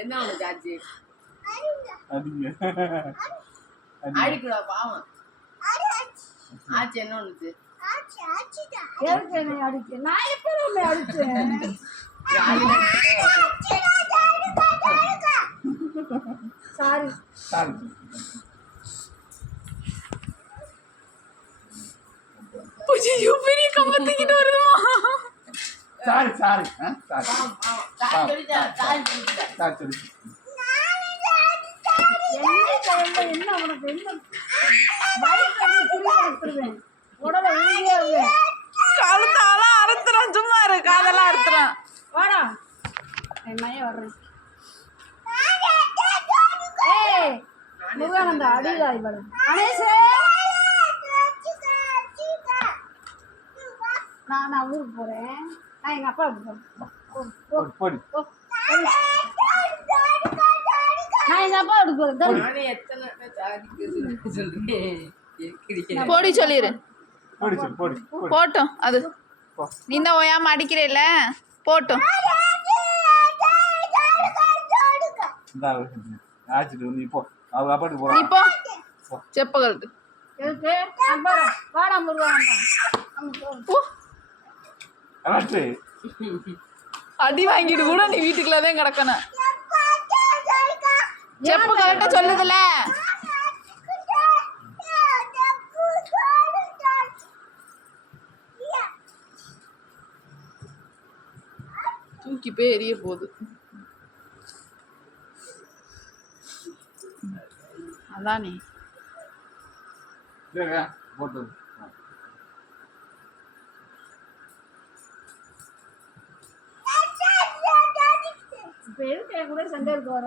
என்ன உனக்கு ஆச்சு அடிக்கூடா பாவம். ஆச்சு என்ன அடிக்க? நான் எப்ப உன்னை அடிச்சேன்? சாரி சாரி கம்பத்துக்கிட்டு வருதுமா? Sorry sorry. ஆ சாரி. சாரி. சரி. என்ன குழந்தை, என்ன உனக்கு? என்ன. உடலை. கழுத்தாலாம் அறுத்துறோம் சும்மா இரு. காதெல்லாம் அறுத்துறோம் வாடா. என் மையம் வர்றேன். ஏய் முருகானந்தா இவள கணேசே நான் நான் ஊருக்கு போறேன். நான் எங்க அப்பா வீட்டுக்கு போறேன். போ, போ, போடி போடி. போ. நான் எங்க அப்பா வீட்டுக்கு இருக்கிறீங்க. போடி சொல்லிடு போட்டும் அது. போ. நீ தான் ஓயாம அடிக்கிறேல்ல? போட்டும். நீ போ. அப்பாட்டு நீ அடி வாங்கிட்டு கூட நீ வீட்டுக்குள்ள தான் கிடக்கணும். செப்பு கழட்ட சொல்லுதுல தூக்கி போய் எரிய போகுது. அதானே போட்டு இப்போ எதுக்கு என் கூட சண்டையில் போற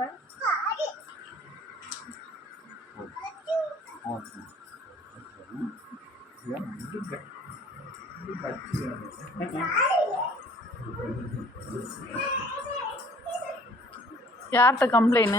யார்கிட்ட கம்ப்ளைண்ட்